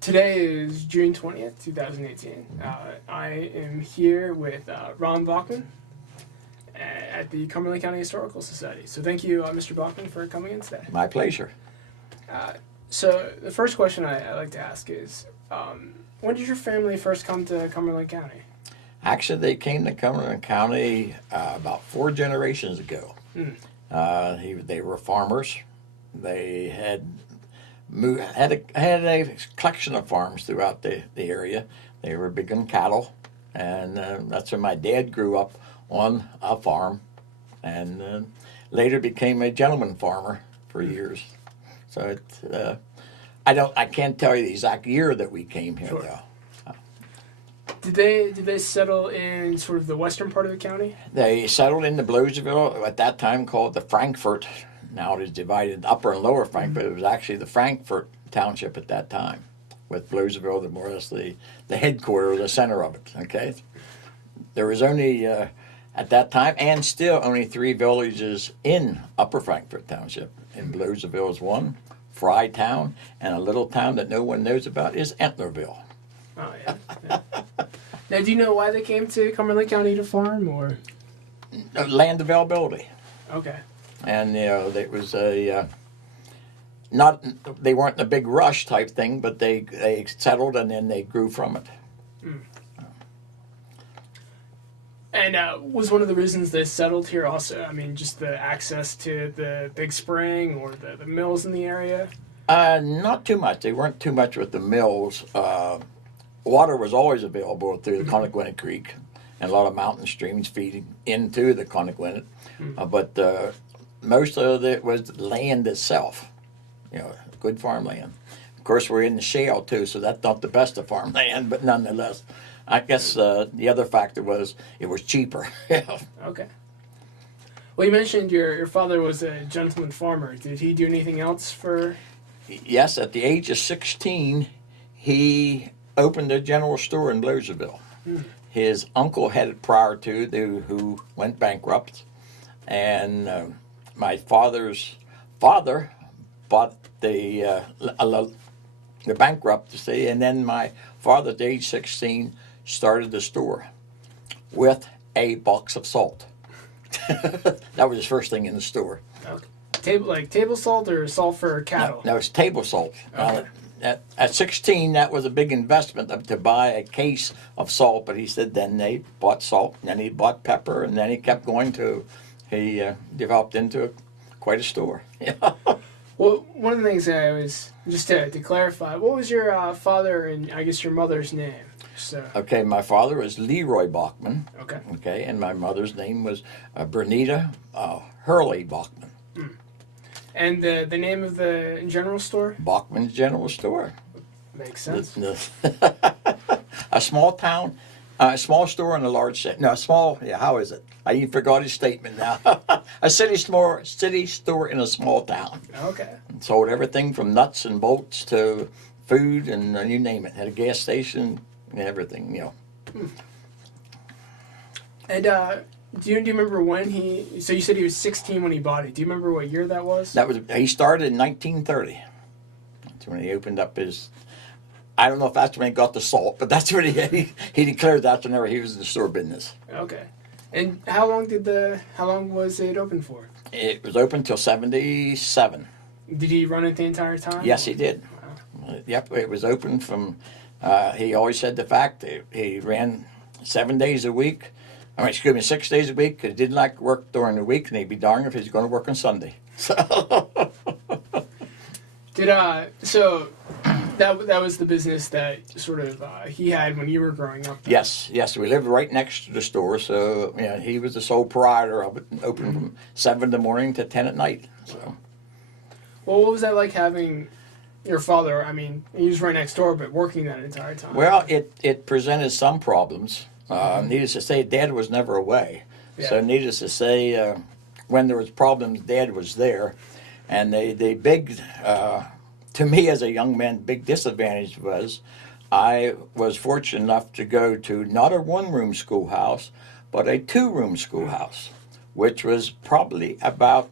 Today is June 20th, 2018. I am here with Ron Baughman at the Cumberland County Historical Society. So thank you, Mr. Baughman, for coming in today. My pleasure. So the first question I like to ask is, when did your family first come to Cumberland County? Actually, they came to Cumberland County about 4 generations ago. They were farmers. They had a collection of farms throughout the area. They were big on cattle, and that's when my dad grew up on a farm, and later became a gentleman farmer for years. So I can't tell you the exact year that we came here, Sure. though. Did they settle in sort of the western part of the county? They settled into Bloserville, at that time called the Frankford. Now it is divided Upper and Lower Frankford. It was actually the Frankford Township at that time, with Bloserville, the more or less the headquarters, the center of it. Okay, there was only at that time, and still only 3 villages in Upper Frankford Township. And Bloserville is one, Frytown, and a little town that no one knows about is Entlerville. Oh yeah. Now, do you know why they came to Cumberland County to farm, or? Land availability. Okay. And it was they weren't in a big rush type thing, but they settled and then they grew from it. And was one of the reasons they settled here also, I mean, just the access to the big spring or the mills in the area? Not too much. They weren't too much with the mills. Water was always available through the Connequennet Creek, and a lot of mountain streams feeding into the Connequennet. But most of it was land itself, good farmland. Of course, we're in the shale too, so that's not the best of farmland, but nonetheless, I guess the other factor was it was cheaper. Okay. Well, you mentioned your father was a gentleman farmer. Did he do anything else for? Yes, at the age of 16, he opened a general store in Bloserville. His uncle had it prior to, who went bankrupt, and my father's father bought the bankruptcy, and then my father at age 16 started the store with a box of salt. That was his first thing in the store. Okay. Table salt or salt for cattle? No, it's table salt. Okay. At 16, that was a big investment to buy a case of salt, but he said then they bought salt, and then he bought pepper, and then he kept going he developed into quite a store. Well, one of the things that I was, just to clarify, what was your father and I guess your mother's name? So. Okay, my father was Leroy Baughman. Okay. Okay, and my mother's name was Bernita Hurley Baughman. And the name of the general store? Baughman's General Store. Makes sense. A small town, a small store in a large city. No, how is it? I even forgot his statement now. A city store in a small town. Okay. And sold everything from nuts and bolts to food and you name it. Had a gas station and everything, And do you remember when so you said he was 16 when he bought it. Do you remember what year that was? He started in 1930. That's when he opened up I don't know if that's when he got the salt, but that's when he declared that's whenever he was in the store business. Okay. And how long was it open for? It was open till 1977. Did he run it the entire time? Yes, he did. Wow. Yep, it was open from, he always said the fact that he ran 7 days a week. 6 days a week, because he didn't like to work during the week, and he'd be darned if he's going to work on Sunday. So, so that was the business that sort of he had when you were growing up? Then. Yes, we lived right next to the store, so he was the sole proprietor of it, open from 7 in the morning to 10 at night. So, well, what was that like having your father? I mean, he was right next door, but working that entire time. Well, it presented some problems. Needless to say, Dad was never away. Yeah. So needless to say, when there was problems, Dad was there. And the big, to me as a young man, big disadvantage was I was fortunate enough to go to not a one-room schoolhouse, but a 2-room schoolhouse, which was probably about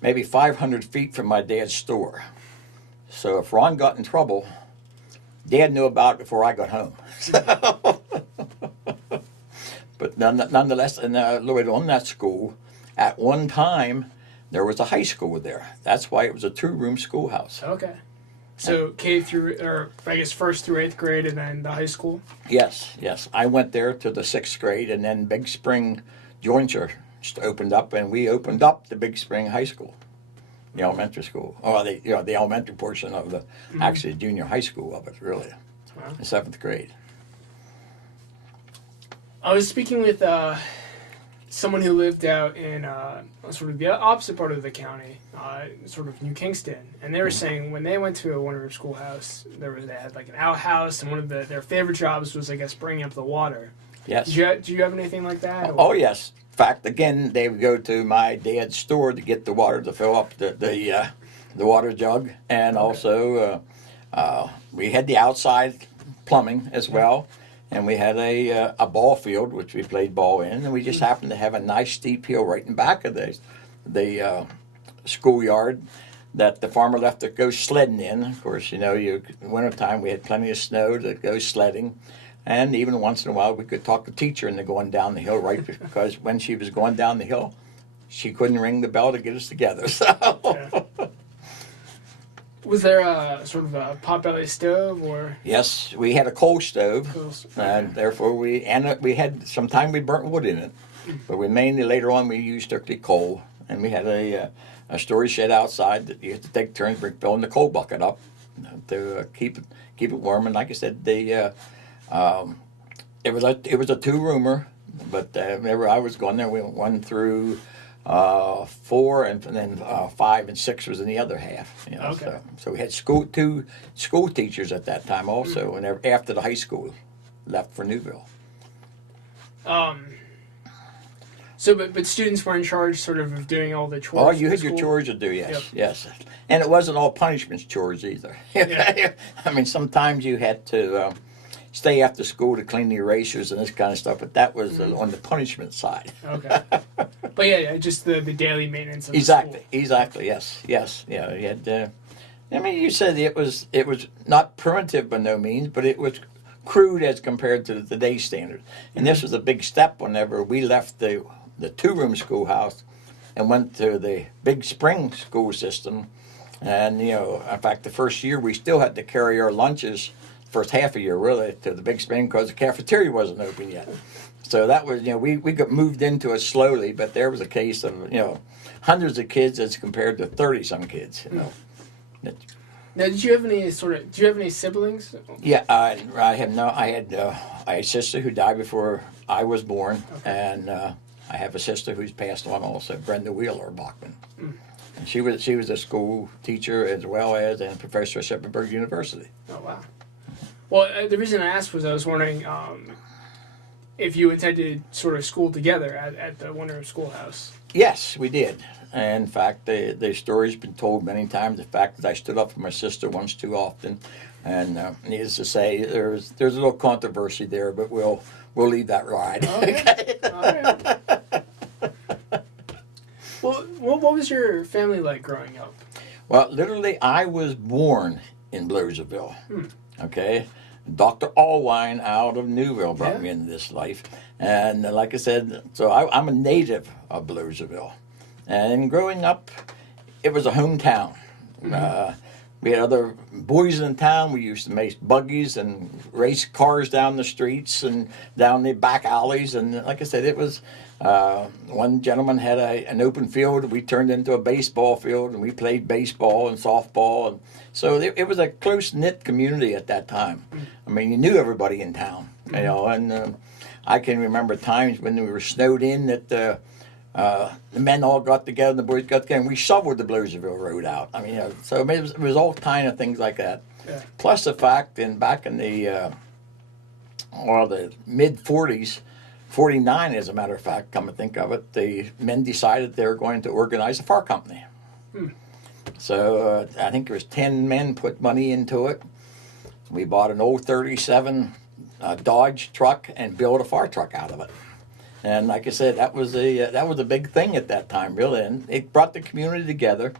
maybe 500 feet from my dad's store. So if Ron got in trouble, Dad knew about it before I got home. But nonetheless, and Lloyd, on that school, at one time, there was a high school there. That's why it was a 2-room schoolhouse. Okay. So K through, or I guess 1st through 8th grade, and then the high school? Yes, yes. I went there to the 6th grade, and then Big Spring Jointure opened up, and we opened up the Big Spring High School, the elementary school. Oh, the elementary portion of the, actually, junior high school of it, really, Wow. in 7th grade. I was speaking with someone who lived out in sort of the opposite part of the county, sort of New Kingston, and they were saying when they went to a one-room schoolhouse, they had like an outhouse, and one of their favorite jobs was, I guess, bringing up the water. Yes. Do you have anything like that? Or? Oh, yes. In fact, again, they would go to my dad's store to get the water to fill up the water jug, and also we had the outside plumbing as well. And we had a ball field, which we played ball in, and we just happened to have a nice steep hill right in back of the schoolyard that the farmer left to go sledding in. Of course, wintertime we had plenty of snow to go sledding, and even once in a while we could talk the teacher into going down the hill, right? Because when she was going down the hill, she couldn't ring the bell to get us together. So. Yeah. Was there a sort of a potbelly stove, or? Yes, we had a coal stove, and therefore we had sometime we burnt wood in it, but we mainly later on we used strictly coal, and we had a storage shed outside that you had to take turns filling the coal bucket up to keep it warm. And like I said, it was a 2-roomer, but whenever I was going there, we went 1 through 4, and then 5 and 6 was in the other half. Okay. So we had 2 school teachers at that time also, whenever after the high school left for Newville. So, but students were in charge, sort of doing all the chores. Oh, you had your chores to do, yes, yes, and it wasn't all punishments chores either. Yeah. I mean, sometimes you had to stay after school to clean the erasers and this kind of stuff, but that was on the punishment side. Okay. But yeah, just the daily maintenance of exactly, the school. Exactly, yes. Yeah, you had. I mean, you said it was not primitive by no means, but it was crude as compared to today's standard. And this was a big step whenever we left the 2-room schoolhouse and went to the Big Spring school system. And in fact, the first year we still had to carry our lunches, first half a year really, to the Big Spring because the cafeteria wasn't open yet. So that was, we got moved into it slowly, but there was a case of, hundreds of kids as compared to 30-some kids, Now, do you have any siblings? Yeah, I had a sister who died before I was born, and I have a sister who's passed on also, Brenda Wheeler Baughman. And she was a school teacher as well as a professor at Shippensburg University. Oh, wow. Well, the reason I asked was I was wondering if you attended sort of school together at the one-room schoolhouse. Yes, we did. And in fact, the story's been told many times. The fact that I stood up for my sister once too often, and needless to say, there's a little controversy there, but we'll leave that ride. Okay. All right. Well, what was your family like growing up? Well, literally, I was born in Bloserville. Okay. Dr. Allwine out of Newville brought me into this life. And like I said, so I'm a native of Bloserville. And growing up, it was a hometown. We had other boys in town. We used to make buggies and race cars down the streets and down the back alleys. And like I said, it was, one gentleman had an open field. We turned into a baseball field, and we played baseball and softball. And so it was a close-knit community at that time. I mean, you knew everybody in town, and I can remember times when we were snowed in that the men all got together and the boys got together and we shoveled the Bloserville Road out. I mean, so it was all kind of things like that. Yeah. Plus the fact, back in the mid-40s, 49 as a matter of fact, come to think of it, the men decided they were going to organize a fire company. So I think there was 10 men put money into it. We bought an old 37 Dodge truck and built a fire truck out of it. And like I said, that was a big thing at that time, really, and it brought the community together.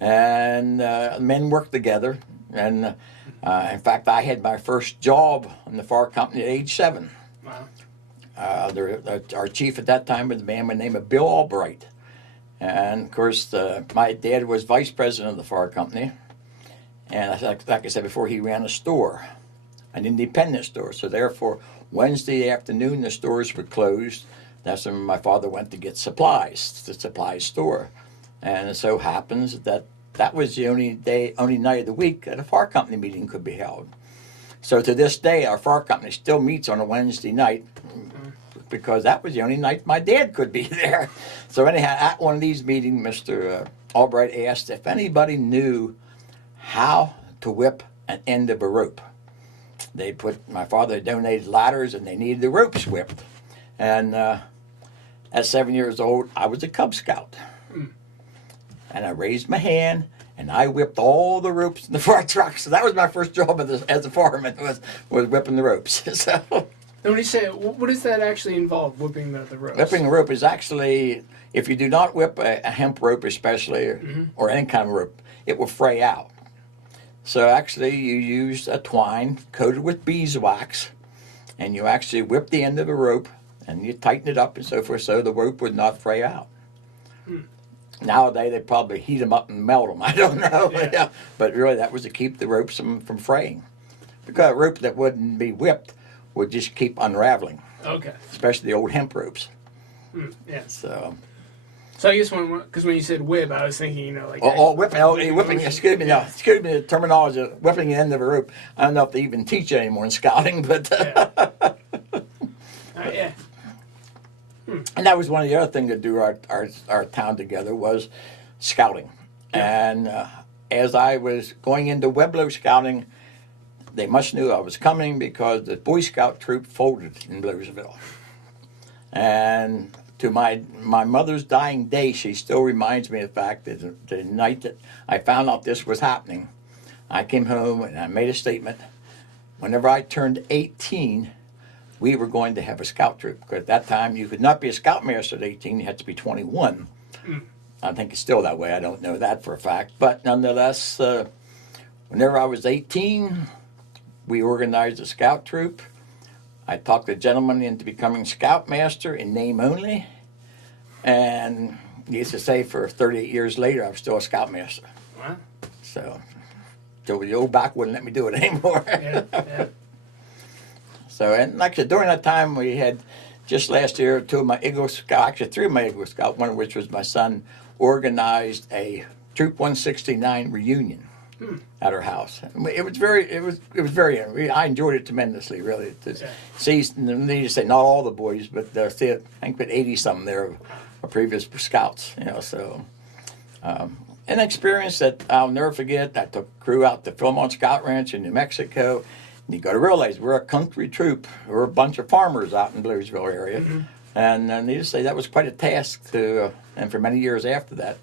And men worked together, And in fact, I had my first job in the fire company at age 7. Wow. Our chief at that time was a man by the name of Bill Albright. And of course, my dad was vice president of the fire company. And like I said before, he ran a store, an independent store. So therefore, Wednesday afternoon, the stores were closed. That's when my father went to get supplies, the supply store. And it so happens that that was the only night of the week that a fire company meeting could be held. So to this day, our fire company still meets on a Wednesday night because that was the only night my dad could be there. So anyhow, at one of these meetings, Mr. Albright asked if anybody knew how to whip an end of a rope. My father donated ladders and they needed the ropes whipped. And at 7 years old, I was a Cub Scout. And I raised my hand and I whipped all the ropes in the fire truck. So that was my first job as a fireman, was whipping the ropes. So When you say, what does that actually involve, whipping the ropes? Whipping a rope is actually, if you do not whip a hemp rope especially, or any kind of rope, it will fray out. So actually you use a twine coated with beeswax, and you actually whip the end of the rope, and you tighten it up and so forth so the rope would not fray out. Nowadays they probably heat them up and melt them. I don't know. Yeah. But really that was to keep the ropes from fraying. Because a rope that wouldn't be whipped would just keep unraveling. Okay. Especially the old hemp ropes. Yeah. So I guess because when you said whip, I was thinking, like... whipping, excuse me, the terminology, whipping the end of a rope. I don't know if they even teach it anymore in scouting, but... Yeah. And that was one of the other things that drew our town together was scouting. Yeah. And as I was going into Webelos scouting, they must knew I was coming because the Boy Scout troop folded in Bloserville. And to my mother's dying day, she still reminds me of the fact that the night that I found out this was happening, I came home and I made a statement. Whenever I turned 18, we were going to have a scout troop. Because at that time, you could not be a scoutmaster at 18, you had to be 21. I think it's still that way. I don't know that for a fact. But nonetheless, whenever I was 18, we organized a scout troop. I talked the gentleman into becoming scoutmaster in name only. And needless to say, for 38 years later, I'm still a scoutmaster. Wow. So the old back wouldn't let me do it anymore. Yeah. So, and like I said, during that time, we had just last year, 3 of my Eagle Scouts, one of which was my son, organized a Troop 169 reunion at our house. It was very. I enjoyed it tremendously, really. To see, they just say not all the boys, but I think that 80 something there are previous scouts. So an experience that I'll never forget. I took a crew out to Philmont Scout Ranch in New Mexico. And you got to realize we're a country troop. We're a bunch of farmers out in the Bloserville area, and needless to say, that was quite a task to. And for many years after that,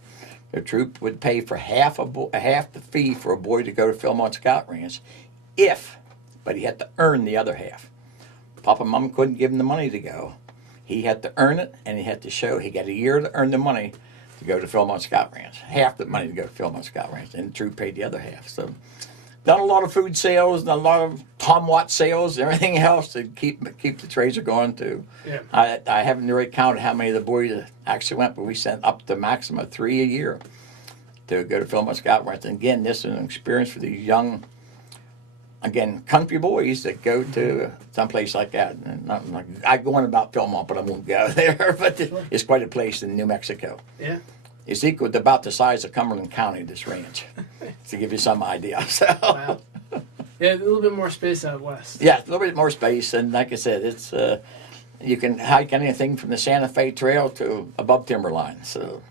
the troop would pay for half the fee for a boy to go to Philmont Scout Ranch, but he had to earn the other half. Papa and Mom couldn't give him the money to go. He had to earn it, and he had to show he got a year to earn the money to go to Philmont Scout Ranch. Half the money to go to Philmont Scout Ranch, and the troop paid the other half. So, done a lot of food sales, done a lot of Tom Watts sales, everything else to keep the tracer going too. Yeah. I haven't really counted how many of the boys actually went, but we sent up to a maximum of 3 a year to go to Philmont Scout Ranch. And again, this is an experience for these young, country boys that go to someplace like that. And I go on about Philmont, but I won't go there. But it's quite a place in New Mexico. Yeah. It's equal to about the size of Cumberland County, this ranch, to give you some idea. So. Wow. Yeah, a little bit more space out west. Yeah, a little bit more space, and like I said, it's you can hike anything from the Santa Fe Trail to above Timberline, so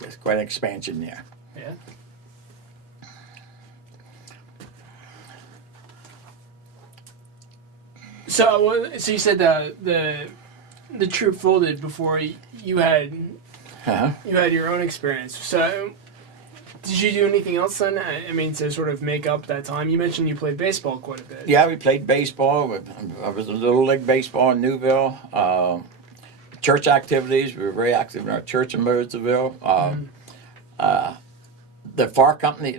there's quite an expansion there. Yeah. So you said the troop folded before you had your own experience. So did you do anything else then? I mean, to sort of make up that time? You mentioned you played baseball quite a bit. Yeah, we played baseball. I was in Little League Baseball in Newville. Church activities, we were very active in our church in Bloserville. the Far Company,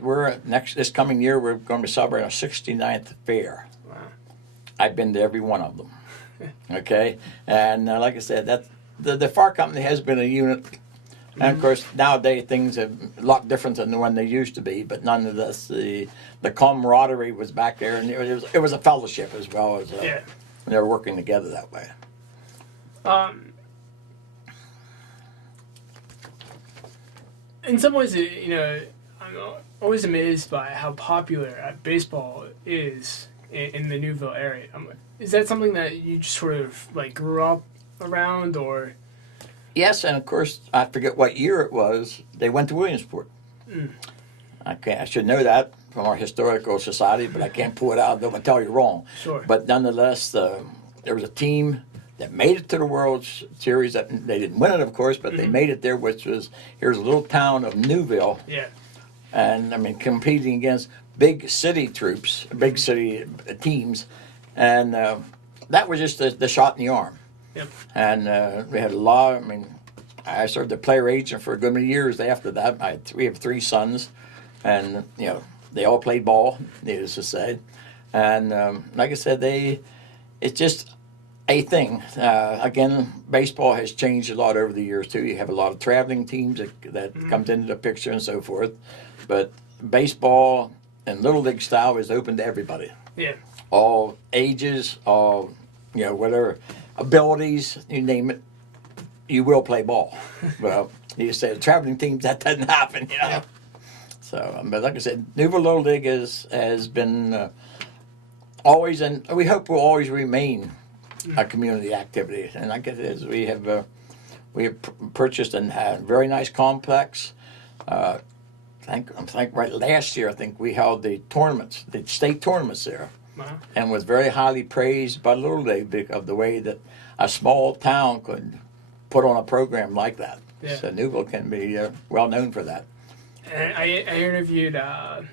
this coming year, we're going to be celebrating our 69th fair. Wow. I've been to every one of them. Okay? And like I said, the Far Company has been a unit. And of course, nowadays things are a lot different than when they used to be. But nonetheless, the camaraderie was back there, and it was a fellowship as well as they were working together that way. In some ways, I'm always amazed by how popular baseball is in the Newville area. Is that something that you just sort of like grew up around, or? Yes, and of course, I forget what year it was. They went to Williamsport. I should know that from our historical society, but I can't pull it out. They'll tell you wrong. Sure. But nonetheless, there was a team that made it to the World Series. That they didn't win it, of course, but they made it there. Which was here's a little town of Newville. Yeah. And I mean, competing against big city troops, big city teams, and that was just the shot in the arm. Yep. And we had a lot. I mean, I served a player agent for a good many years after that. We have 3 sons, and they all played ball, needless to say. And like I said, it's just a thing. Again, baseball has changed a lot over the years too. You have a lot of traveling teams that comes into the picture and so forth. But baseball and Little League style is open to everybody. Yeah. All ages, all whatever abilities, you name it, you will play ball. Well, you say the traveling teams, that doesn't happen, Yeah. So, but like I said, Newville Little League has been always, and we hope will always remain a community activity. And like it is, we have purchased a very nice complex. I think right last year, I think we held the state tournaments there. Wow. And was very highly praised by Little League because of the way that a small town could put on a program like that. Yeah. So Newville can be well known for that. And I interviewed, I'm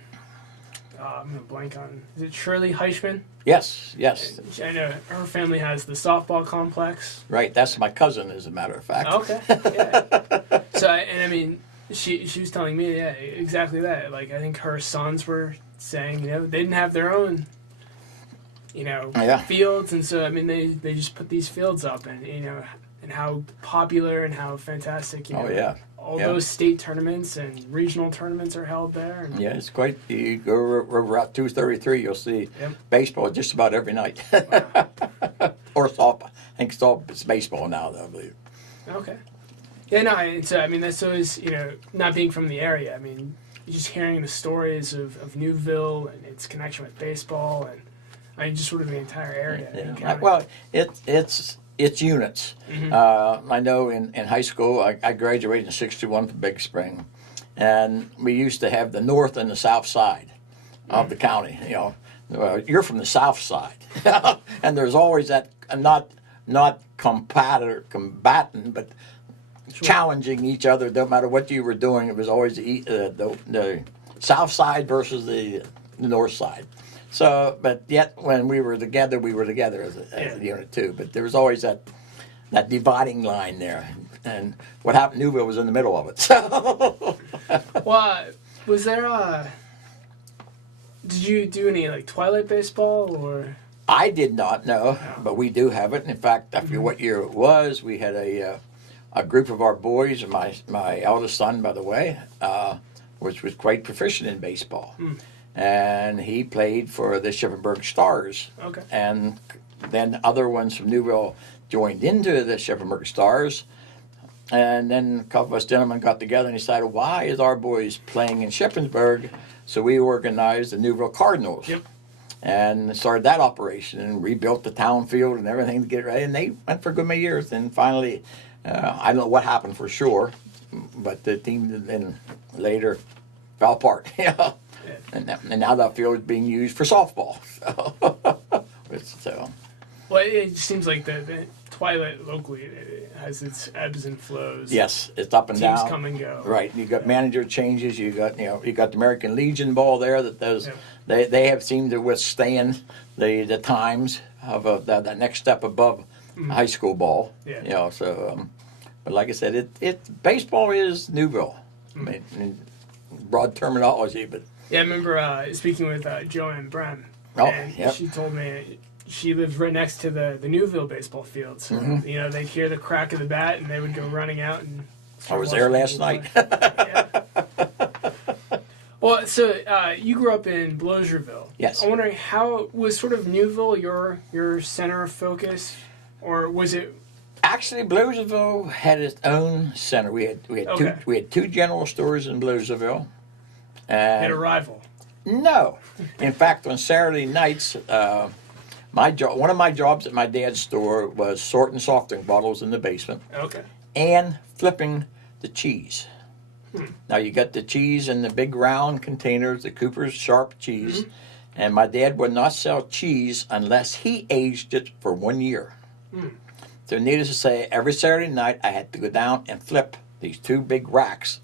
going to blank on, is it Shirley Heichman? Yes. I know her family has the softball complex. Right, that's my cousin, as a matter of fact. Okay, yeah. So, I mean, she was telling me, exactly that. Like, I think her sons were saying, they didn't have their own fields, and so I mean they just put these fields up, and and how popular and how fantastic all those state tournaments and regional tournaments are held there. And it's quite. You go over Route 233, you'll see baseball just about every night. Wow. Or softball. I think it's baseball now, though, I believe. Okay. Yeah, no. So I mean, that's always not being from the area. I mean, just hearing the stories of Newville and its connection with baseball, and I mean, just sort of the entire area. Yeah. Well, it's units. I know in high school, I graduated in '61 from Big Spring, and we used to have the north and the south side of the county. You're from the south side, and there's always that not combatant, but challenging each other. No matter what you were doing, it was always the south side versus the north side. So, but yet when we were together as a unit too. But there was always that dividing line there, and what happened? Newville was in the middle of it. So, well, was there did you do any like twilight baseball or? I did not know, but we do have it. And in fact, I forget what year it was. We had a group of our boys, and my eldest son, by the way, which was quite proficient in baseball. And he played for the Shippensburg Stars. Okay. And then other ones from Newville joined into the Shippensburg Stars. And then a couple of us gentlemen got together and decided, why is our boys playing in Shippensburg? So we organized the Newville Cardinals. Yep. And started that operation and rebuilt the town field and everything to get ready. And they went for a good many years. And finally, I don't know what happened for sure, but the team then later fell apart. And now that field is being used for softball. So. Well, it seems like the twilight locally it has its ebbs and flows. Yes, it's up and down. Teams come and go. Right. You got manager changes. You got the American Legion ball there that does. Yeah. They have seemed to withstand the times of that next step above high school ball. Yeah. So, but like I said, baseball is Newville. I mean, broad terminology, but Yeah, I remember speaking with Joanne Brem. Oh, and yep. she told me she lived right next to the Newville baseball field. So, you know, they'd hear the crack of the bat and they would go running out and I was there last night. Yeah. Well, so you grew up in Bloserville. Yes. I'm wondering, how was sort of Newville your center of focus, or was it? Actually, Bloserville had its own center. We had Okay. two general stores in Bloserville. Had a rival. No, in fact, on Saturday nights, one of my jobs at my dad's store was sorting soft drink bottles in the basement Okay. and flipping the cheese. Now you got the cheese in the big round containers, the Cooper's Sharp cheese, and my dad would not sell cheese unless he aged it for 1 year. So needless to say, every Saturday night I had to go down and flip these two big racks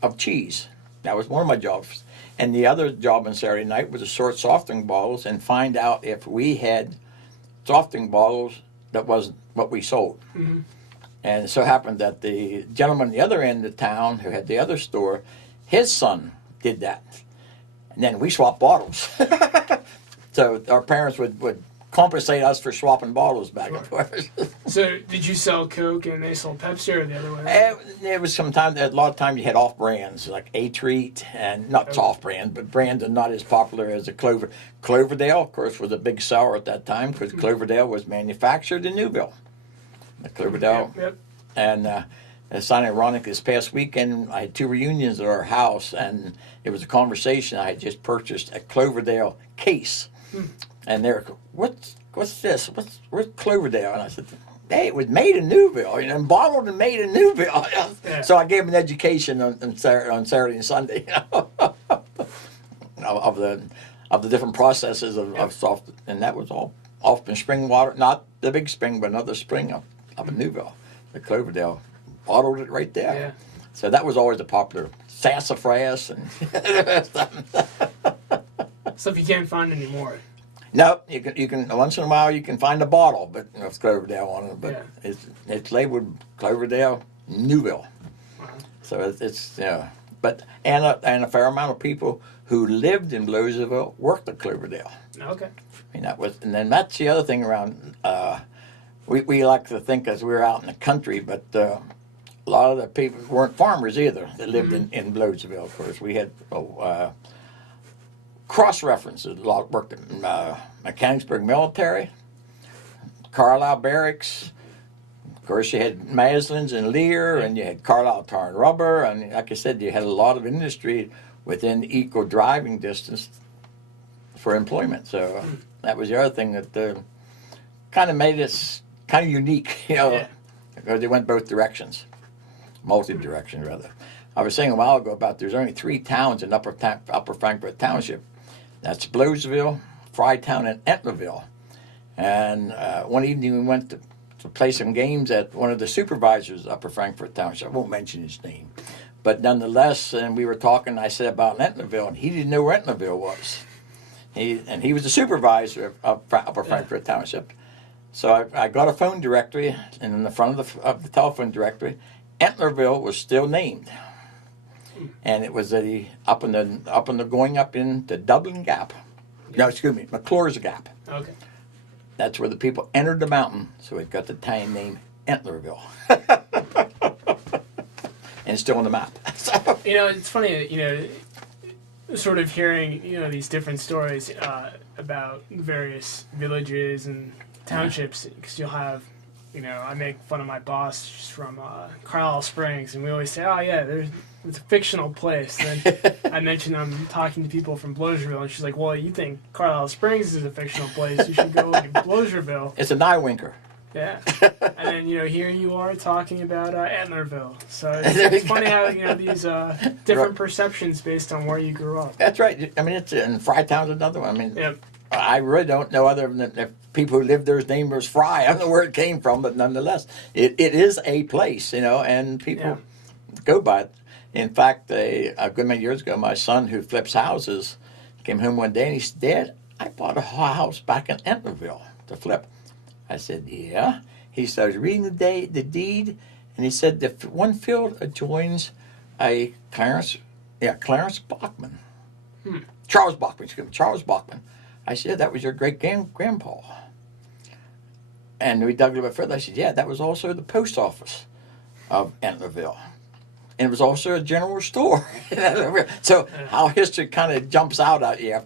of cheese. That was one of my jobs. And the other job on Saturday night was to sort soft drink bottles and find out if we had soft drink bottles that wasn't what we sold. And it so happened that the gentleman on the other end of town who had the other store, his son did that. And then we swapped bottles. So our parents would compensate us for swapping bottles back and forth. So did you sell Coke and they sold Pepsi, or the other way? It was sometimes, a lot of times you had off brands like A-Treat, and not off brand, but brands are not as popular as the Cloverdale, of course, was a big seller at that time because Cloverdale was manufactured in Newville. The Cloverdale. Yep. And it's ironic, this past weekend I had two reunions at our house, and it was a conversation. I had just purchased a Cloverdale case. And they're, what's this? Where's Cloverdale? And I said, hey, it was made in Newville, you know, and bottled and made in Newville. Yeah. So I gave them an education on Saturday and Sunday, you know, of the different processes of soft, and that was all off in spring water, not the big spring, but another spring up in Newville. The Cloverdale bottled it right there. Yeah. So that was always a popular sassafras and Stuff you can't find anymore. No, you can once in a while you can find a bottle, but it's Cloverdale on it. But Yeah. it's labeled Cloverdale, Newville. Wow. So it's but and a fair amount of people who lived in Bloserville worked at Cloverdale. Okay. I mean, and then that's the other thing around. We like to think as we were out in the country, but a lot of the people weren't farmers either that lived in Bloserville. Of course, we had. Cross-references. A lot worked in Mechanicsburg Military, Carlisle Barracks. Of course, you had Maslin's and Lear, and you had Carlisle Tar and Rubber, and like I said, you had a lot of industry within equal driving distance for employment. So that was the other thing that kind of made us kind of unique, you know, because they went both directions, multi-direction rather. I was saying a while ago about there's only 3 towns in Upper Frankford Township. That's Bloserville, Frytown, and Entlerville. And one evening we went to play some games at one of the supervisors of Upper Frankford Township. I won't mention his name. But nonetheless, and we were talking, I said about Entlerville, and he didn't know where Entlerville was. He was the supervisor of Upper Frankford Township. So I got a phone directory, and in the front of the telephone directory, Entlerville was still named. And it was going up into Dublin Gap. No, excuse me, McClure's Gap. Okay. That's where the people entered the mountain, so it got the town name Entlerville. And it's still on the map. You know, it's funny, you know, sort of hearing, you know, these different stories about various villages and townships, because you'll have, you know, I make fun of my boss. She's from Carlisle Springs, and we always say, oh, yeah, it's a fictional place. And then I mentioned I'm talking to people from Bloserville, and she's like, well, you think Carlisle Springs is a fictional place. You should go look at Bloserville. It's an eye winker. Yeah. And then, you know, here you are talking about Entlerville. So it's funny how, you know, these different perceptions based on where you grew up. That's right. I mean, and Frytown's another one. I mean, Yep. I really don't know other than if people who lived there's name was Fry. I don't know where it came from, but nonetheless, it is a place, you know, and people go by it. In fact, a good many years ago, my son, who flips houses, came home one day and he said, Dad, I bought a house back in Entlerville to flip. I said, yeah. He started reading the deed, and he said the one field adjoins a Clarence Yeah, Clarence Baughman. Charles Baughman, excuse me, Charles Baughman. I said, that was your great-grandpa. And we dug a little bit further. I said, yeah, that was also the post office of Entlerville. And it was also a general store. So how history kind of jumps out at you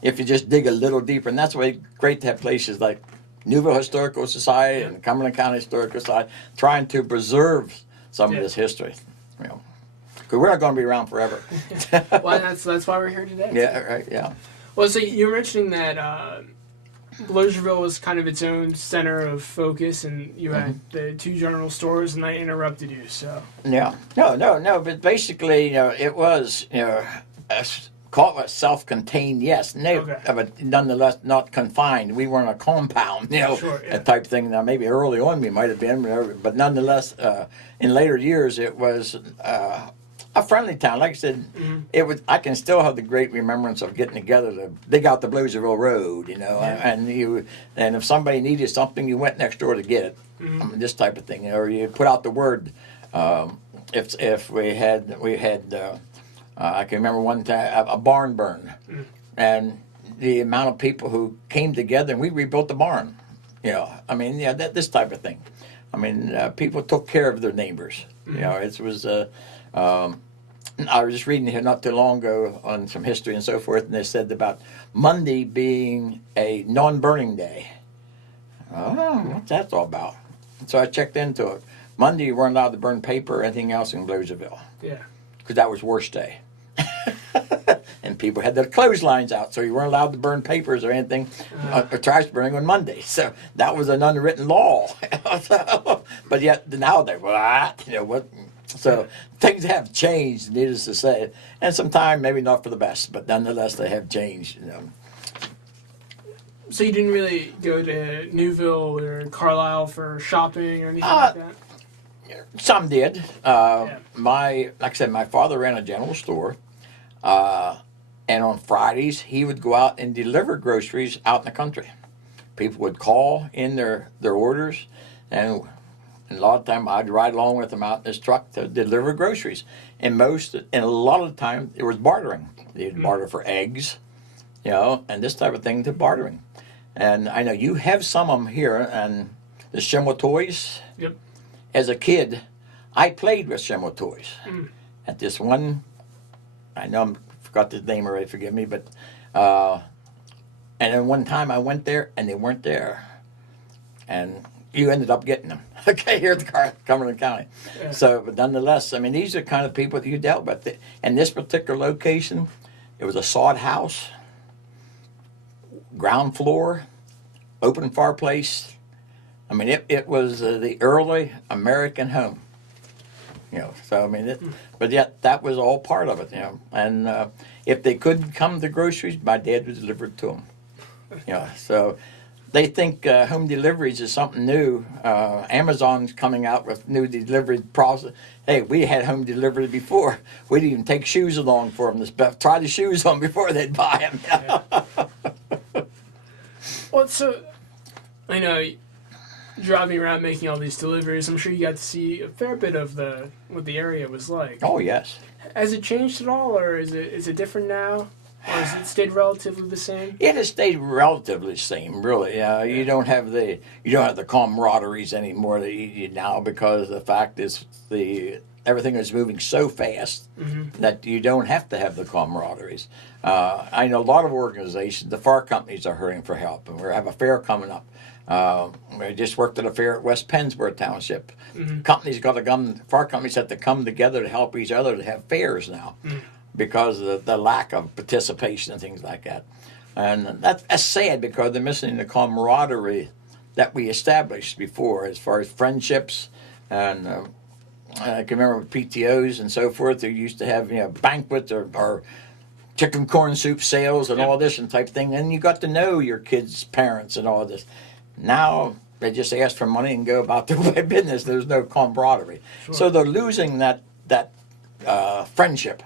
if you just dig a little deeper. And that's why it's great to have places like Newville Historical Society and Cumberland County Historical Society trying to preserve some of this history. Because we're not going to be around forever. Well, that's why we're here today. Yeah, right, yeah. Well, so you were mentioning that Bloserville was kind of its own center of focus, and you had the two general stores, and I interrupted you, so. Yeah. No, but basically, it was, call it self-contained, yes. No, but nonetheless not confined. We weren't a compound, a type thing. Now, maybe early on we might have been, but nonetheless, in later years, it was a friendly town. Like I said, it was. I can still have the great remembrance of getting together to dig out the Bloserville Road, and if somebody needed something, you went next door to get it. I mean, this type of thing, or you put out the word. If we had. I can remember one time a barn burn, and the amount of people who came together, and we rebuilt the barn. This type of thing. I mean, people took care of their neighbors. It was. I was just reading here not too long ago on some history and so forth, and they said about Monday being a non-burning day. Oh, what's that all about? So I checked into it. Monday, you weren't allowed to burn paper or anything else in Bloserville. Yeah. Because that was worst day. And people had their clotheslines out, so you weren't allowed to burn papers or anything, or trash burning on Monday. So that was an unwritten law. But yet now they're, what? So things have changed, needless to say. And sometimes maybe not for the best, but nonetheless they have changed. So you didn't really go to Newville or Carlisle for shopping or anything like that? Some did. Like I said, my father ran a general store. And on Fridays, he would go out and deliver groceries out in the country. People would call in their orders, and a lot of time I'd ride along with them out in his truck to deliver groceries. And a lot of the time, it was bartering. They'd barter for eggs, and this type of thing to bartering. And I know you have some of them here, and the Schimel toys. Yep. As a kid, I played with Schimel toys. At this one, I know I forgot the name already, forgive me, but and then one time I went there and they weren't there, and you ended up getting them. Okay, here at Cumberland County. Yeah. So, but nonetheless, I mean, these are the kind of people that you dealt with. And this particular location, it was a sod house, ground floor, open fireplace. I mean, it was the early American home. So I mean, but yet that was all part of it. And if they couldn't come to groceries, my dad would deliver it to them. So they think home deliveries is something new. Amazon's coming out with new delivery process. Hey, we had home delivery before. We didn't even take shoes along for them to try the shoes on before they'd buy them. Well, so I know driving around making all these deliveries, I'm sure you got to see a fair bit of what the area was like. Oh yes. Has it changed at all, or is it different now, or has it stayed relatively the same? It has stayed relatively the same, really. You don't have the camaraderies anymore that you now, because the fact is everything is moving so fast that you don't have to have the camaraderies. I know a lot of organizations, the fire companies are hurrying for help, and we have a fair coming up. We just worked at a fair at West Pennsboro Township. Companies got to come. Fire companies have to come together to help each other to have fairs now, because of the lack of participation and things like that. And that's sad, because they're missing the camaraderie that we established before, as far as friendships. And I can remember with PTOs and so forth, they used to have banquets or chicken corn soup sales and all this and type thing. And you got to know your kids' parents and all this. Now they just ask for money and go about their business. There's no camaraderie. Sure. So they're losing that friendship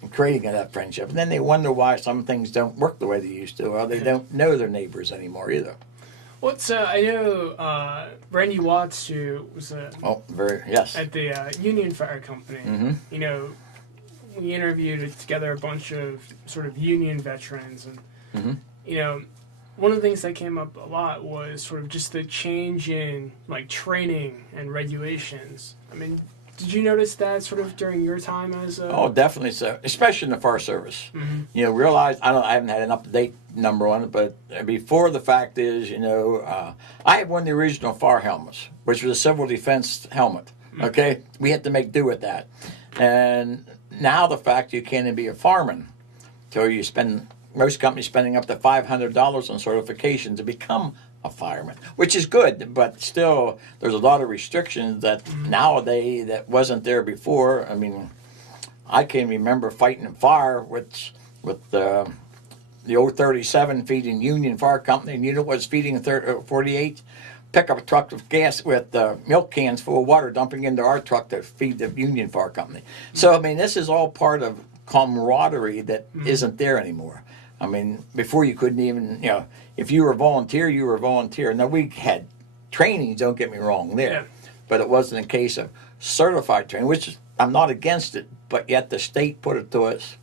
and creating that friendship. And then they wonder why some things don't work the way they used to, or they don't know their neighbors anymore either. I know Randy Watts, who was at the Union Fire Company. we interviewed together a bunch of sort of union veterans, and you know, one of the things that came up a lot was sort of just the change in like training and regulations. I mean, did you notice that sort of during your time as a... Oh, definitely so, especially in the fire service. You know, realize I haven't had an up-to-date number on it, but before the fact is, you know, I had one of the original fire helmets, which was a civil defense helmet. Okay, we had to make do with that, and now the fact you can't even be a fireman till you spend, most companies spending up to $500 on certification to become a fireman, which is good, but still there's a lot of restrictions that nowadays that wasn't there before. I mean, I can remember fighting in fire with the old 37 feeding Union Fire Company, and you know what was feeding 48? Pick up a truck of gas with milk cans full of water dumping into our truck to feed the Union Fire Company. So, I mean, this is all part of camaraderie that isn't there anymore. I mean, before you couldn't even, you know, if you were a volunteer, you were a volunteer. Now, we had trainings, don't get me wrong, there. But it wasn't a case of certified training, which I'm not against it, but yet the state put it to us.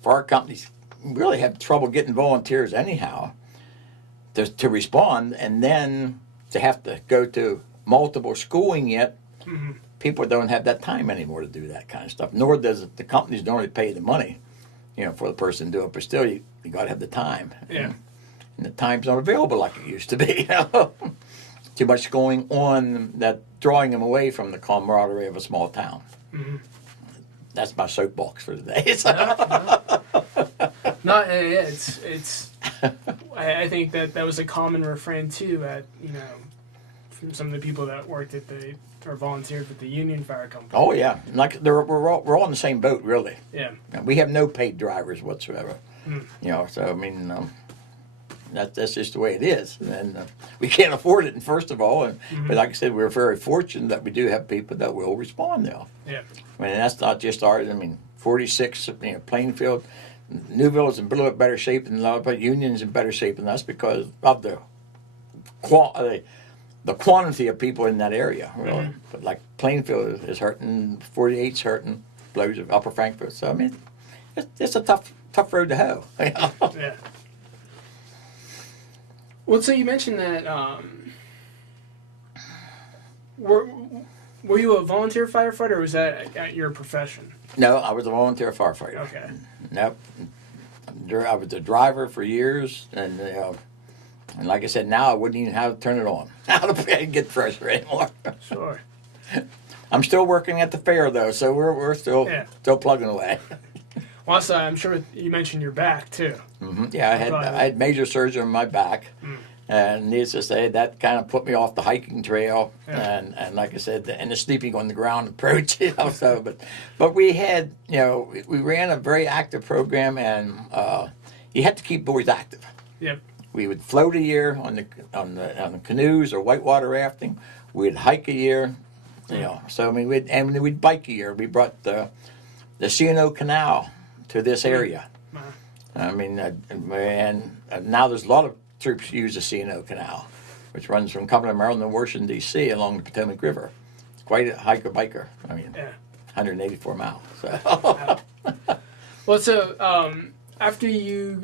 Fire companies really have trouble getting volunteers anyhow to respond, and then to have to go to multiple schooling yet. People don't have that time anymore to do that kind of stuff, nor does the companies normally pay the money, you know, for the person to do it, but still you got to have the time. And the time's not available like it used to be. Too much going on that drawing them away from the camaraderie of a small town. That's my soapbox for today. It's I think that was a common refrain too at, you know, from some of the people that worked at the or volunteered with the Union Fire Company. Oh yeah, like we're all in the same boat, really. Yeah. We have no paid drivers whatsoever. You know, so I mean, that's just the way it is, and we can't afford it. And first of all, but like I said, we're very fortunate that we do have people that will respond now. Yeah. I mean, that's not just ours. I mean, 46, you know, Plainfield, Newville is in a little bit better shape than a lot, but Union's in better shape than us because of the quantity of people in that area, really. But like Plainfield is hurting, 48's hurting, Bloserville, Upper Frankford. So I mean, it's a tough road to hoe. Yeah. Well, so you mentioned that were you a volunteer firefighter, or was that at your profession? No, I was a volunteer firefighter. Okay. Nope. I was a driver for years, and like I said, now I wouldn't even have to turn it on. I don't get pressure anymore. Sure. I'm still working at the fair though, so we're still plugging away. Well, also, I'm sure you mentioned your back too. Yeah, I had major surgery on my back, and needless to say, that kind of put me off the hiking trail, and like I said, and the sleeping on the ground approach. You know, so but we had, you know, we ran a very active program, and you had to keep boys active. Yep. We would float a year on the canoes or whitewater rafting. We'd hike a year, you know. So I mean, we'd bike a year. We brought the C&O Canal to this area. I mean, and now there's a lot of troops use the C&O Canal, which runs from Cumberland, Maryland to Washington, D.C. along the Potomac River. It's quite a hiker-biker. I mean, 184 miles. So. Well, so after you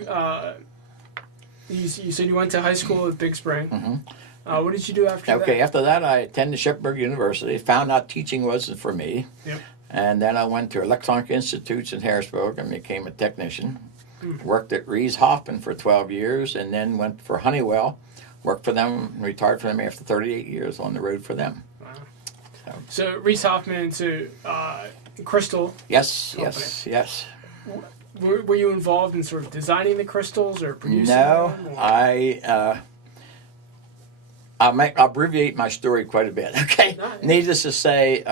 said you went to high school at Big Spring. What did you do after that? Okay, after that, I attended Shepherd University, found out teaching wasn't for me. Yep. And then I went to Electronic Institutes in Harrisburg and became a technician. Worked at Rees Hoffman for 12 years, and then went for Honeywell. Worked for them, retired from them after 38 years on the road for them. Wow. So Rees Hoffman to Crystal. Yes, company. yes. Were you involved in sort of designing the crystals or producing them? No, I'll abbreviate my story quite a bit. Okay, Nice. Needless to say,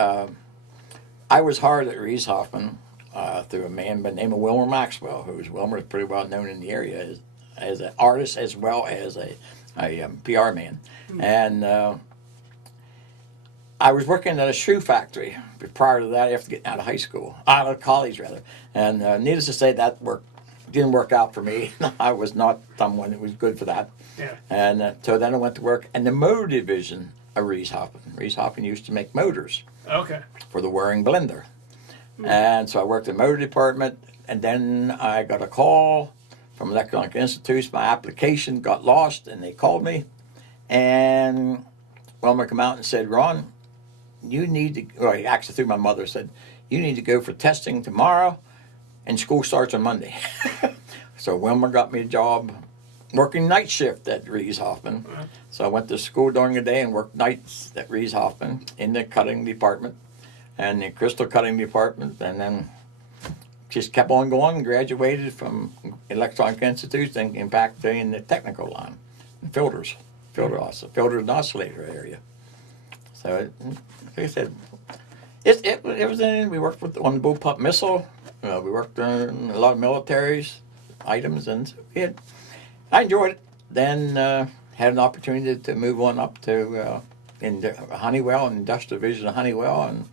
I was hired at Rees Hoffman through a man by the name of Wilmer Maxwell, Wilmer is pretty well known in the area as an artist as well as a PR man. And I was working at a shoe factory prior to that, after getting out of college rather. And needless to say, that didn't work out for me. I was not someone that was good for that. Yeah. And so then I went to work in the motor division of Rees Hoffman. Rees Hoffman used to make motors. Okay. For the whirring blender. And so I worked in the motor department, and then I got a call from Electronic Institute. My application got lost, and they called me. And Wilmer came out and said, Ron, you need to, well, he actually through my mother said, you need to go for testing tomorrow, and school starts on Monday. So Wilmer got me a job working night shift at Rees Hoffman. So I went to school during the day and worked nights at Rees Hoffman in the cutting department and the crystal cutting department, and then just kept on going, graduated from Electronic Institute, and came back in the technical line, filter and oscillator area. So, like I said, it was in, we worked on the bullpup missile, we worked on a lot of militaries items, and I enjoyed it. Then had an opportunity to move on up to Honeywell, industrial division of Honeywell, and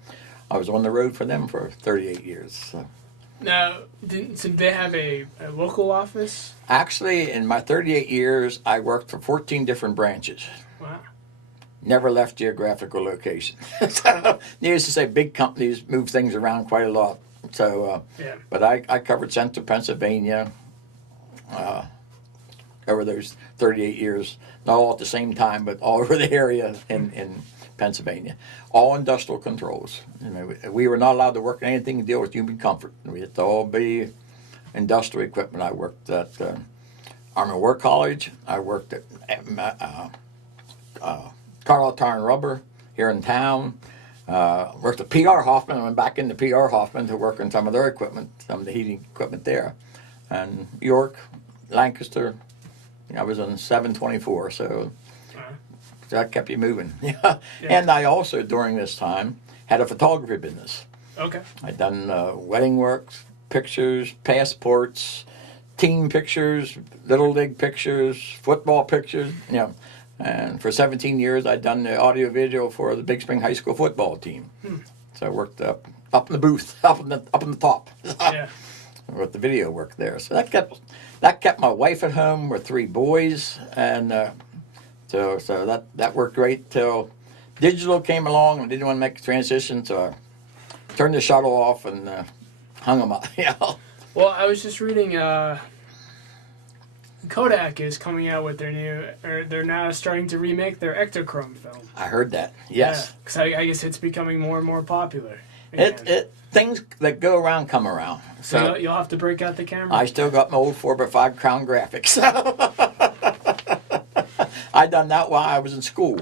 I was on the road for them for 38 years. So. Now, did they have a local office? Actually, in my 38 years, I worked for 14 different branches. Wow. Never left geographical location. So, needless to say, big companies move things around quite a lot. So, but I covered central Pennsylvania over those 38 years. Not all at the same time, but all over the area in Pennsylvania. All industrial controls. You know, we were not allowed to work on anything to deal with human comfort. We had to all be industrial equipment. I worked at Army War College. I worked at Carlisle Tire and Rubber here in town. Worked at PR Hoffman. I went back into PR Hoffman to work on some of their equipment, some of the heating equipment there. And York, Lancaster. I was on 724, so that kept you moving. Yeah. And I also, during this time, had a photography business. Okay. I'd done wedding work, pictures, passports, team pictures, little league pictures, football pictures, you know. And for 17 years, I'd done the audio video for the Big Spring High School football team. So I worked up in the booth, up in the top. Yeah. With the video work there. So that kept my wife at home with 3 boys, and so that worked great till digital came along. I didn't want to make a transition, so I turned the shuttle off and hung them up. You know? Well, I was just reading Kodak is coming out with their new, or they're now starting to remake their Ektachrome film. I heard that. Yes. Because I guess it's becoming more and more popular. Things that go around come around. So you'll have to break out the camera. I still got my old 4x5 Crown Graphics. I done that while I was in school.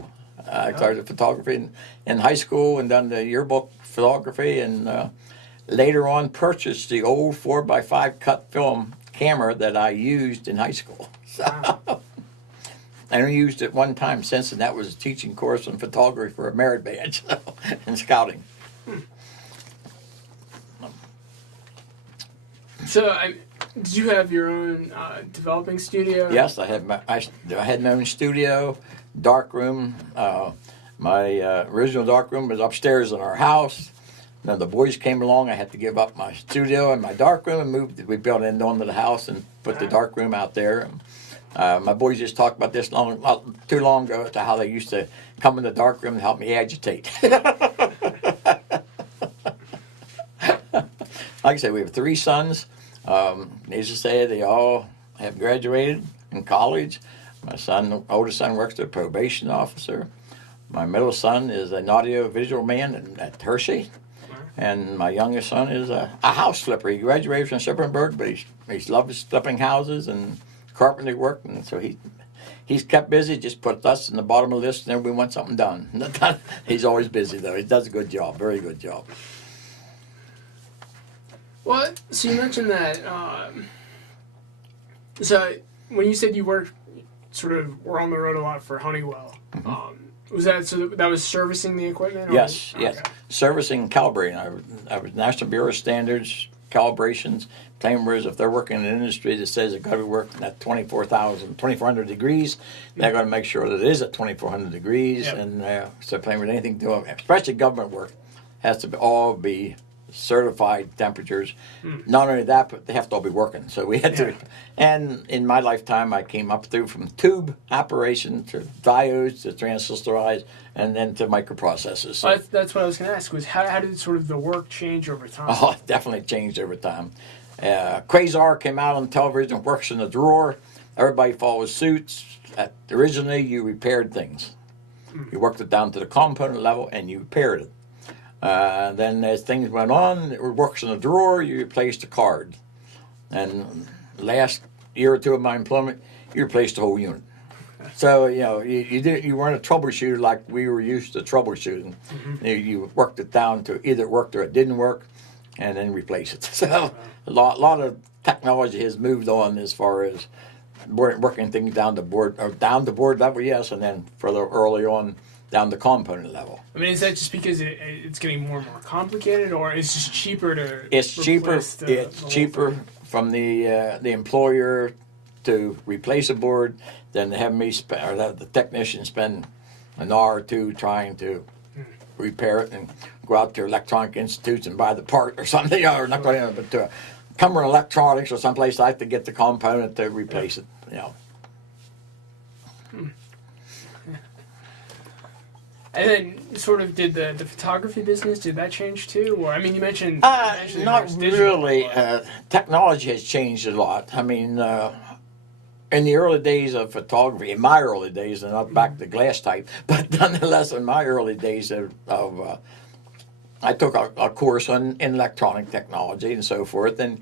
I started photography in high school and done the yearbook photography, and later on purchased the old 4x5 cut film camera that I used in high school. So, I only used it one time since, and that was a teaching course on photography for a merit badge and scouting. So, did you have your own developing studio? Yes, I had my own studio, dark room. My original dark room was upstairs in our house. Then the boys came along. I had to give up my studio and my dark room and moved. We built it onto the house and put the dark room out there. My boys just talked about this not too long ago as to how they used to come in the dark room and help me agitate. Like I said, we have 3 sons. Needless to say, they all have graduated in college. My oldest son works as a probation officer. My middle son is an audio-visual man at Hershey. And my youngest son is a house flipper. He graduated from Shippensburg, but he loves flipping houses and carpentry work. And so he's kept busy, just puts us in the bottom of the list whenever we want something done. He's always busy, though. He does a good job, very good job. Well, so you mentioned that, so when you said you were on the road a lot for Honeywell, was that, so that was servicing the equipment? Yes, yes. Okay. Servicing, calibrating. I was National Bureau of Standards, calibrations, claim whereas if they're working in an industry that says it's got to be working at 2400 degrees, they're going to make sure that it is at 2400 degrees. Yep. And so playing with anything to do, especially government work, has to all be certified temperatures. Not only that, but they have to all be working. So we had to, and in my lifetime, I came up through from tube operation to diodes to transistorized, and then to microprocessors. So, Well, that's what I was going to ask, was how did sort of the work change over time? oh, it definitely changed over time. Quasar came out on television, works in the drawer. Everybody follows suits. Originally, you repaired things. You worked it down to the component level, and you repaired it. Then as things went on, it works in the drawer, you replaced the card. And last year or two of my employment, you replaced the whole unit. So, you weren't a troubleshooter like we were used to troubleshooting. You worked it down to either it worked or it didn't work, and then replace it. So a lot of technology has moved on as far as working things down to board level, yes, and then further early on down to component level. I mean, is that just because it's getting more and more complicated, or it's just cheaper to? It's cheaper. It's cheaper from the employer to replace a board than to have me or have the technician spend an hour or two trying to repair it and go out to Electronic Institutes and buy the part or something, or not going, but to Cumberland Electronics or someplace like to get the component to replace it. And then, sort of, did the photography business, did that change too? Or, I mean, you mentioned... Not really. Technology has changed a lot. I mean, in the early days of photography, in my early days, and not back to glass type, but nonetheless, in my early days I took a course in electronic technology and so forth, and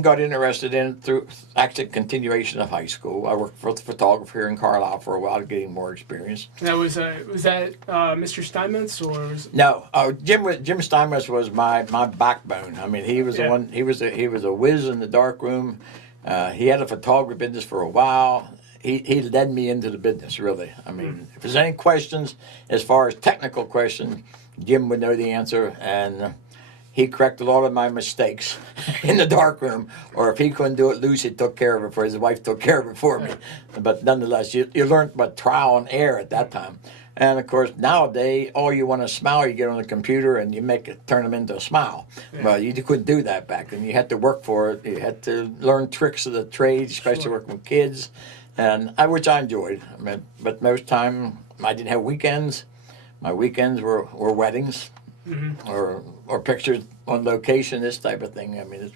got interested in it through actually continuation of high school. I worked for the photographer here in Carlisle for a while, getting more experience. That was that Mr. Steinmetz, or was... No, Jim Steinmetz was my backbone. I mean, he was the one. He was a whiz in the dark room. He had a photography business for a while. He led me into the business, really. I mean, if there's any questions as far as technical questions, Jim would know the answer, and he corrected a lot of my mistakes in the darkroom. Or if he couldn't do it, Lucy took care of it for his wife, took care of it for me. But nonetheless, you learned by trial and error at that time. And of course, nowadays, all you want to smile, you get on the computer and you turn them into a smile. Well, you couldn't do that back then. You had to work for it. You had to learn tricks of the trade, especially working with kids, and which I enjoyed. I mean, but most time I didn't have weekends. My weekends were weddings. Or pictures on location, this type of thing. I mean,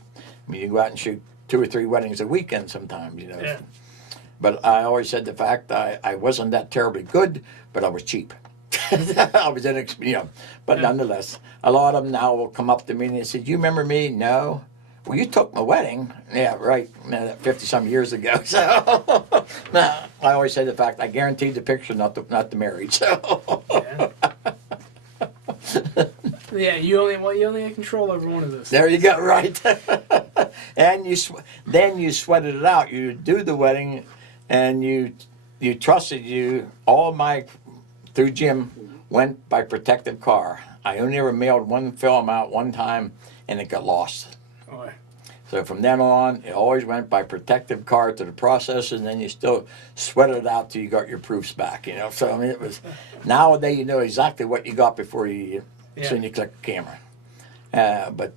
you go out and shoot 2 or 3 weddings a weekend sometimes, Yeah. But I always said the fact I wasn't that terribly good, but I was cheap. I was inexperienced, but nonetheless, a lot of them now will come up to me and they say, "Do you remember me?" "No." "Well, you took my wedding." "Yeah, right, 50-some years ago." So I always say the fact I guaranteed the picture, not the marriage. So. Yeah, you only have control over one of those. There you go, right. And then you sweated it out. You do the wedding, and you trusted through Jim, went by protective car. I only ever mailed one film out one time, and it got lost. Oh. So from then on, it always went by protective car to the process, and then you still sweated it out till you got your proofs back. So I mean, it was nowadays you know exactly what you got before you. Soon you click the camera. But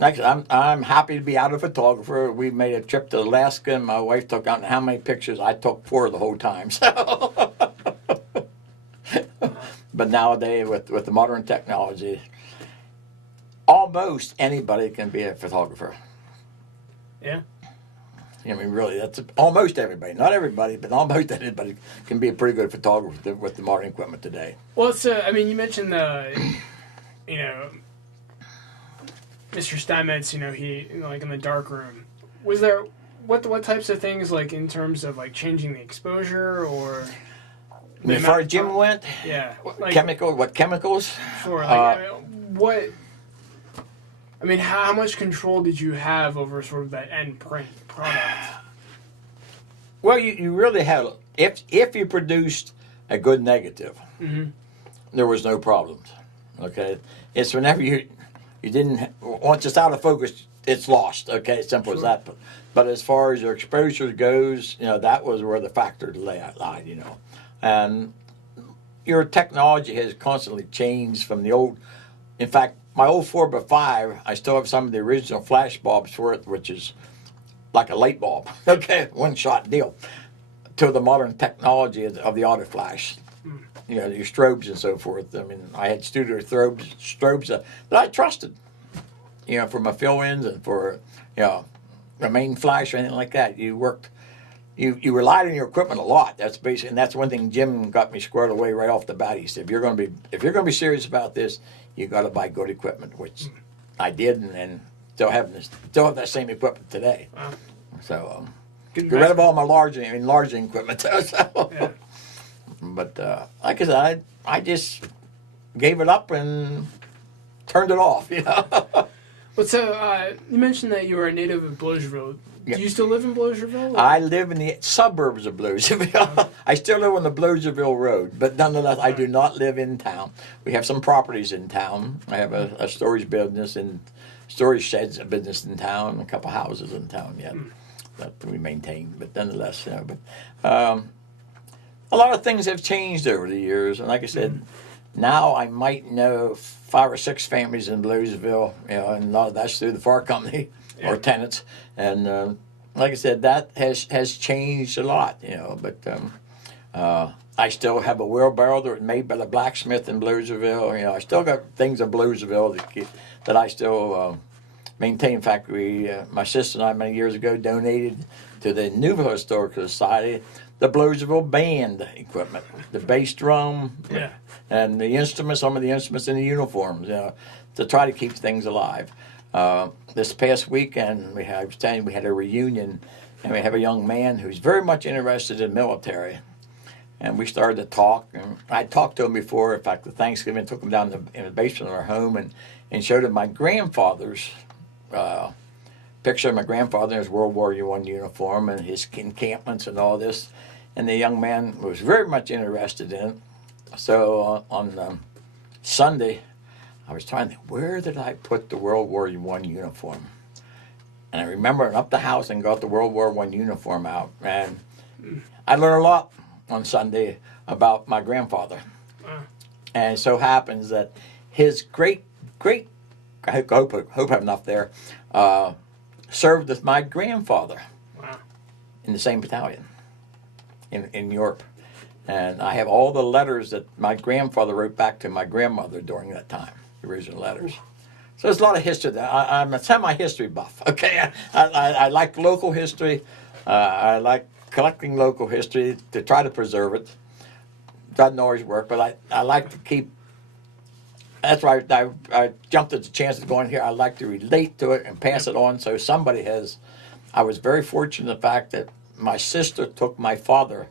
actually, I'm happy to be out a photographer. We made a trip to Alaska, and my wife took out how many pictures. I took 4 the whole time. So. But nowadays, with the modern technology, almost anybody can be a photographer. Yeah. I mean, really, that's almost everybody. Not everybody, but almost everybody can be a pretty good photographer with the modern equipment today. Well, I mean, you mentioned Mr. Steinmetz, he, like in the dark room. Was there, what types of things, like in terms of like changing the exposure or... As far as Jim went? Yeah. Like, chemicals? Sure. How much control did you have over sort of that end print product? Well, you really had, if you produced a good negative, there was no problems. Okay? It's whenever you didn't, once it's out of focus, it's lost. Okay? Simple as that. But as far as your exposure goes, that was where the factor lied, And your technology has constantly changed from the old. In fact, my old 4x5, I still have some of the original flash bulbs for it, which is like a light bulb. Okay, one shot deal. To the modern technology of the auto flash. You know, your strobes and so forth. I mean, I had studio strobes that I trusted. You know, for my fill-ins and for, you know, the main flash or anything like that. You you relied on your equipment a lot. That's basic, and that's one thing Jim got me squared away right off the bat. He said, if you're going to be serious about this, you got to buy good equipment, which I did, and still have that same equipment today. Wow. So, get rid of all my large equipment. So. Yeah. But like I said, I just gave it up and turned it off, you know. But so you mentioned that you were a native of Bloserville. Yep. Do you still live in Bloserville? I live in the suburbs of Bloserville. I still live on the Bloserville Road, but nonetheless, I do not live in town. We have some properties in town. I have a storage business and storage sheds business in town, a couple houses in town yet that we maintain. But nonetheless, you know, but a lot of things have changed over the years, and like I said, now I might know 5 or 6 families in Bloserville, you know, and a lot of that's through the fire company or tenants, and like I said, that has changed a lot, you know. But I still have a wheelbarrow that was made by the blacksmith in Bloserville. You know, I still got things in Bloserville that I still maintain. In fact, my sister and I many years ago donated to the Newville Historical Society the Bloserville band equipment, the bass drum, and the instruments, some of the instruments in the uniforms, you know, to try to keep things alive. This past weekend, I was telling you, we had a reunion, and we have a young man who's very much interested in military. And we started to talk, and I talked to him before. In fact, the Thanksgiving, took him down in the basement of our home and showed him my grandfather's picture of my grandfather in his World War I uniform and his encampments and all this. And the young man was very much interested in it. So on Sunday, I was trying to think, where did I put the World War I uniform? And I remember I up the house and got the World War I uniform out. And I learned a lot on Sunday about my grandfather. And it so happens that his great, I hope I have enough there, served with my grandfather in the same battalion in Europe. And I have all the letters that my grandfather wrote back to my grandmother during that time, the original letters. So there's a lot of history there. I'm a semi-history buff, okay? I like local history. I like collecting local history to try to preserve it. Doesn't always work, but I like to keep. That's why I jumped at the chance of going here. I like to relate to it and pass it on so somebody has. I was very fortunate in the fact that my sister took my father.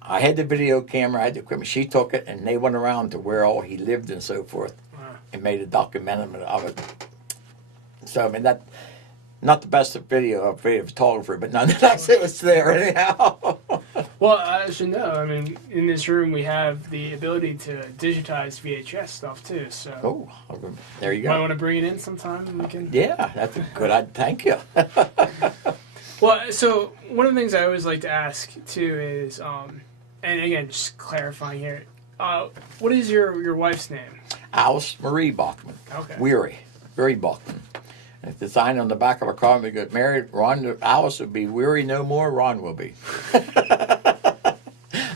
I had the video camera, I had the equipment. She took it, and they went around to where all he lived and so forth, and made a documentary of it. So I mean that. Not the best video photographer, but nonetheless, it was there anyhow. Well, I should know. I mean, in this room, we have the ability to digitize VHS stuff too. So, there you go. Might want to bring it in sometime, and we can. Yeah, that's a good idea. Thank you. Well, so one of the things I always like to ask too is, and again, just clarifying here, what is your wife's name? Alice Marie Baughman. Okay. Weary Baughman. If the sign on the back of a car, we get married, Alice would be weary no more, Ron will be.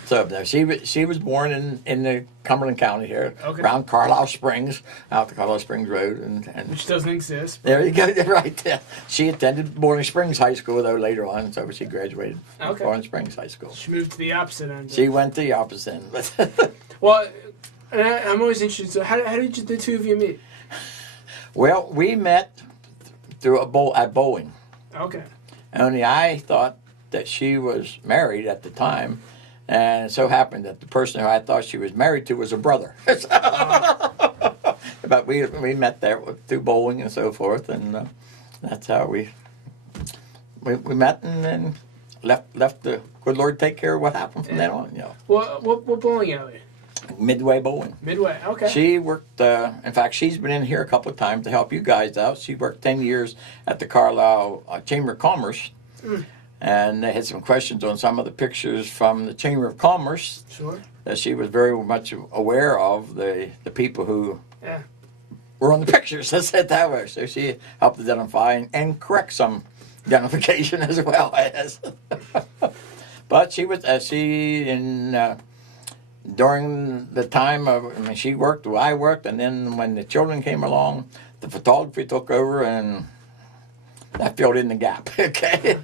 So she was born in the Cumberland County here, around Carlisle Springs, out the Carlisle Springs Road. and which doesn't exist. There you go, right there. She attended Boiling Springs High School, though, later on, so she graduated from Boiling Springs High School. She moved to the opposite end. She went to the opposite end. Well, I'm always interested, so how did the two of you meet? Well, we met through at bowling. Okay. Only I thought that she was married at the time, and it so happened that the person who I thought she was married to was a brother. But we met there through bowling and so forth, and that's how we met, and then left the good Lord take care of what happened from then on. You know. What bowling alley? Midway Bowling. Midway, okay. She worked, in fact, she's been in here a couple of times to help you guys out. She worked 10 years at the Carlisle Chamber of Commerce. And they had some questions on some of the pictures from the Chamber of Commerce. Sure. That she was very much aware of, the people who were on the pictures. Let's say it that way. So she helped identify and correct some identification as well as. But she was during the time of, I mean, she worked, I worked, and then when the children came along, the photography took over, and that filled in the gap. Okay,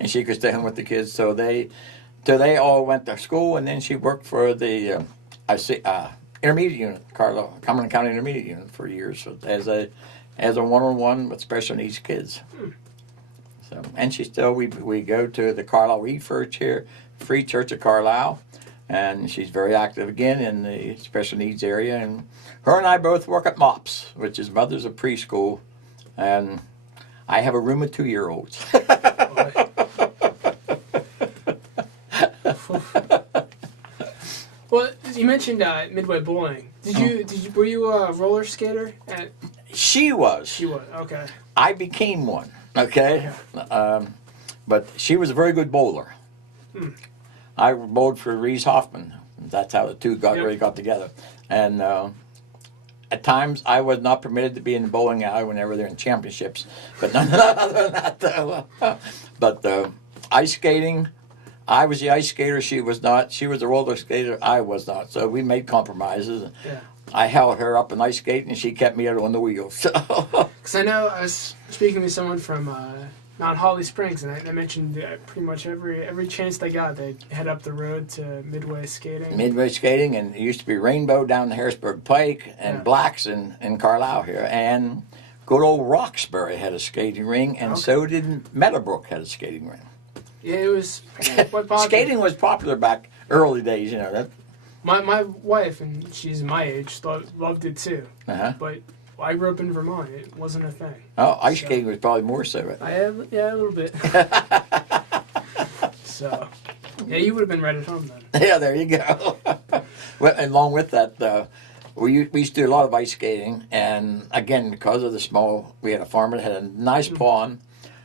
and she could stay home with the kids. So they all went to school, and then she worked for the intermediate unit, Cumberland County Intermediate Unit for years, so as a one-on-one with special needs kids. So, and we go to the Carlisle Free Church of Carlisle. And she's very active again in the special needs area. And her and I both work at MOPS, which is Mothers of Preschool. And I have a room of 2-year-olds. Well, you mentioned Midway Bowling. Were you a roller skater? She was. She was, okay. I became one, okay? But she was a very good bowler. I bowled for Reese Hoffman. That's how the two really got together. And at times, I was not permitted to be in the bowling alley whenever they're in championships. But none other than that, though. But ice skating, I was the ice skater. She was not. She was the roller skater. I was not. So we made compromises. Yeah. I held her up in ice skating, and she kept me out on the wheels. Because I know I was speaking with someone from Mount Holly Springs, and I mentioned pretty much every chance they got, they'd head up the road to Midway skating. Midway skating, and it used to be Rainbow down the Harrisburg Pike, and Blacks in Carlisle here, and good old Roxbury had a skating ring, and so did Meadowbrook had a skating ring. Yeah, it was skating was popular back early days, you know. That. My wife, and she's my age, loved it too. But I grew up in Vermont. It wasn't a thing. Oh, ice skating was probably more so. Right? A little bit. So, yeah, you would have been right at home then. Yeah, there you go. Well, and along with that, we used to do a lot of ice skating, and again, because of we had a farmer that had a nice pond,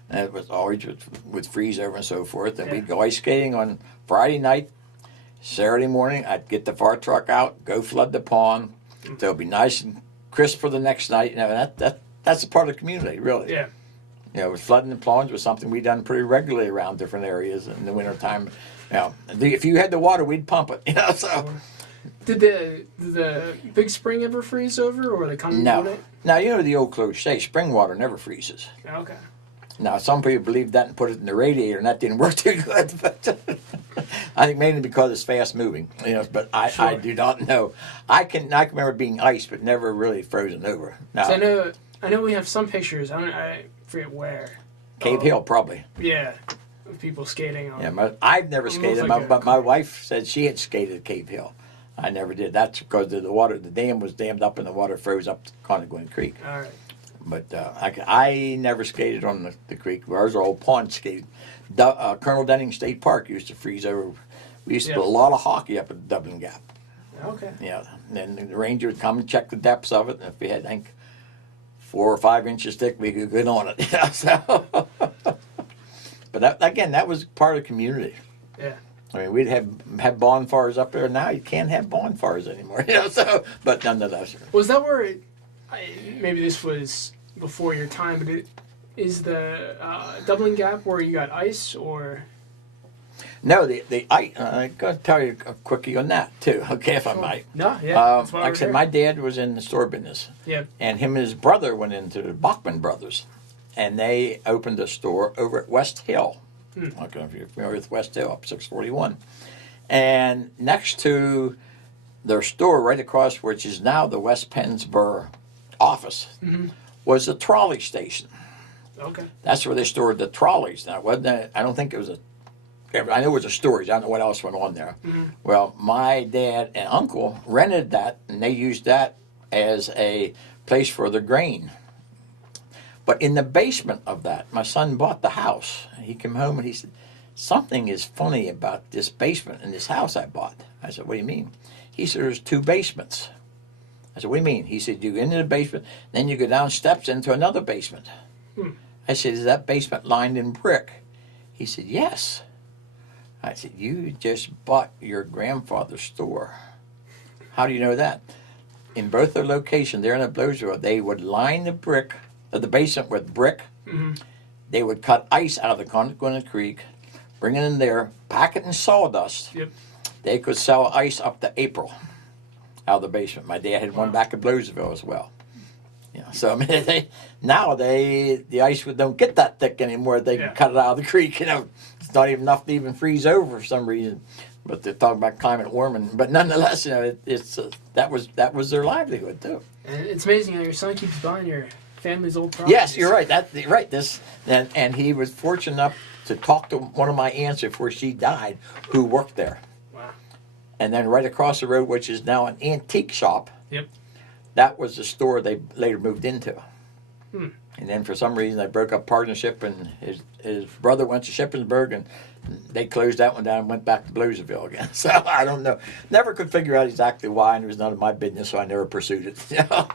and it was always with freeze over and so forth, and we'd go ice skating on Friday night. Saturday morning, I'd get the fire truck out, go flood the pond. They'll be nice and crisp for the next night. You know, that's a part of the community, really. Yeah. You know, flooding the ponds was something we done pretty regularly around different areas in the wintertime. You know, if you had the water, we'd pump it. You know, so. Did the big spring ever freeze over, or they come? No. Now you know the old cliche: spring water never freezes. Okay. Now some people believed that and put it in the radiator, and that didn't work too good. But I think mainly because it's fast moving. You know, but I do not know. I can remember being ice, but never really frozen over. Now, so I know we have some pictures. I forget where. Cave Hill, probably. Yeah, of people skating on. Yeah, I've never skated, but my wife said she had skated at Cave Hill. I never did. That's because the dam was dammed up, and the water froze up Conagwin Creek. All right. But I never skated on the creek. Ours are old pond skating. Colonel Denning State Park used to freeze over. We used to do a lot of hockey up at Dublin Gap. Okay. Yeah, and then the ranger would come and check the depths of it, and if we had, I think, 4 or 5 inches thick, we could get on it. Yeah, so. But that was part of the community. Yeah. I mean, we'd have bonfires up there. Now you can't have bonfires anymore. You know, so, but nonetheless. Was that where maybe this was before your time, but is the Dublin Gap where you got ice, or? No, the ice. I'm going to tell you a quickie on that too. Okay, if I might. No, yeah. Like I said, my dad was in the store business. Yeah. And him and his brother went into the Baughman brothers, and they opened a store over at West Hill. I don't know if you're familiar with West Hill, up 641. And next to their store, right across, which is now the West Pennsboro office, was a trolley station. Okay. That's where they stored the trolleys. Now, I don't think it was I know it was a storage. I don't know what else went on there. Well, my dad and uncle rented that, and they used that as a place for the grain. But in the basement of that, my son bought the house. He came home and he said, "Something is funny about this basement in this house I bought." I said, "What do you mean?" He said, "There's 2 basements." I said, "What do you mean?" He said, "You go into the basement, then you go down steps into another basement." I said, "Is that basement lined in brick?" He said, "Yes." I said, "You just bought your grandfather's store. How do you know that?" in both their locations there in the Bloserville, they would line the basement with brick. Mm-hmm. They would cut ice out of the Conquina Creek, bring it in there, pack it in sawdust. Yep. They could sell ice up to April out of the basement. My dad had one back at Bloserville as well. So I mean, the ice don't get that thick anymore. They can cut it out of the creek. It's not even enough to even freeze over for some reason. But they're talking about climate warming. But nonetheless, that was their livelihood too. And it's amazing how your son keeps buying your family's old properties. Yes, you're right. And he was fortunate enough to talk to one of my aunts before she died, who worked there. Wow. And then right across the road, which is now an antique shop. Yep. That was the store they later moved into. Hmm. And then for some reason they broke up partnership, and his brother went to Shippensburg, and they closed that one down and went back to Bloserville again. So I don't know. Never could figure out exactly why, and it was none of my business, so I never pursued it. Yeah.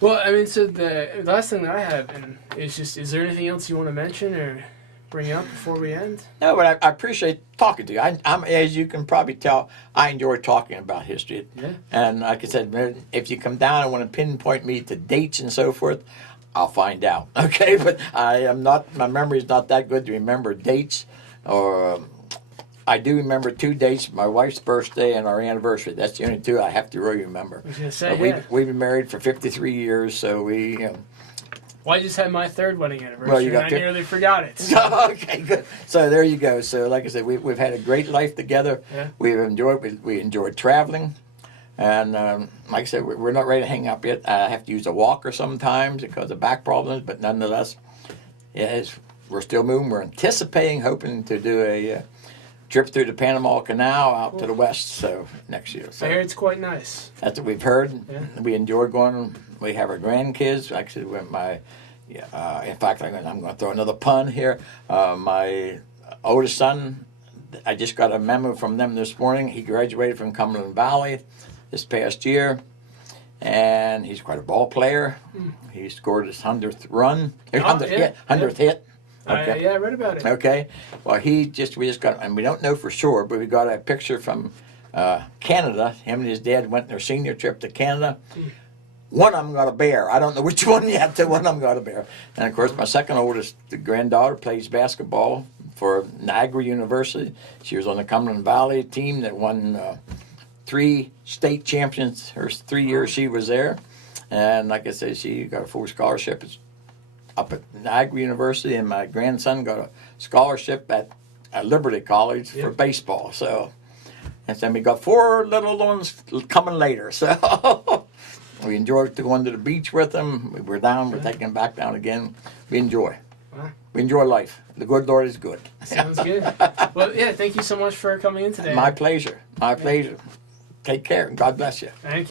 Well, I mean, so the last thing that I have is just, is there anything else you want to mention or bring up before we end? No, but I appreciate talking to you. I'm, as you can probably tell, I enjoy talking about history. Yeah. And like I said, if you come down and want to pinpoint me to dates and so forth, I'll find out. Okay, but my memory is not that good to remember dates. Or I do remember 2 dates: my wife's birthday and our anniversary. That's the only 2 I have to really remember. I was gonna say, we've been married for 53 years, so we. Well, I just had my 3rd wedding anniversary, Well, you got and I nearly forgot it. So. Okay, good. So there you go. So like I said, we've had a great life together. Yeah. We enjoyed traveling, and like I said, we're not ready to hang up yet. I have to use a walker sometimes because of back problems, but nonetheless, we're still moving. We're anticipating, hoping to do a trip through the Panama Canal out to the west. So next year. So I hear it's quite nice. that's what we've heard. Yeah. We enjoy going. We have our grandkids. Actually, in fact, I'm going to throw another pun here. My oldest son, I just got a memo from them this morning. He graduated from Cumberland Valley this past year, and he's quite a ball player. He scored his 100th run, 100th hit. Okay. I read about it. Okay. Well, we just got, and we don't know for sure, but we got a picture from Canada. Him and his dad went on their senior trip to Canada. One of them got a bear. I don't know which one yet, but one of them got a bear. And of course, my second oldest granddaughter plays basketball for Niagara University. She was on the Cumberland Valley team that won 3 state champions her 3 years she was there. And like I said, she got a full scholarship up at Niagara University, and my grandson got a scholarship at Liberty College for baseball. So, and then we got 4 little ones coming later. So. We enjoy going to the beach with them. We're down. We're taking them back down again. We enjoy. Wow. We enjoy life. The good Lord is good. Sounds good. Well, yeah, thank you so much for coming in today. My pleasure. My pleasure. Take care, and God bless you. Thank you.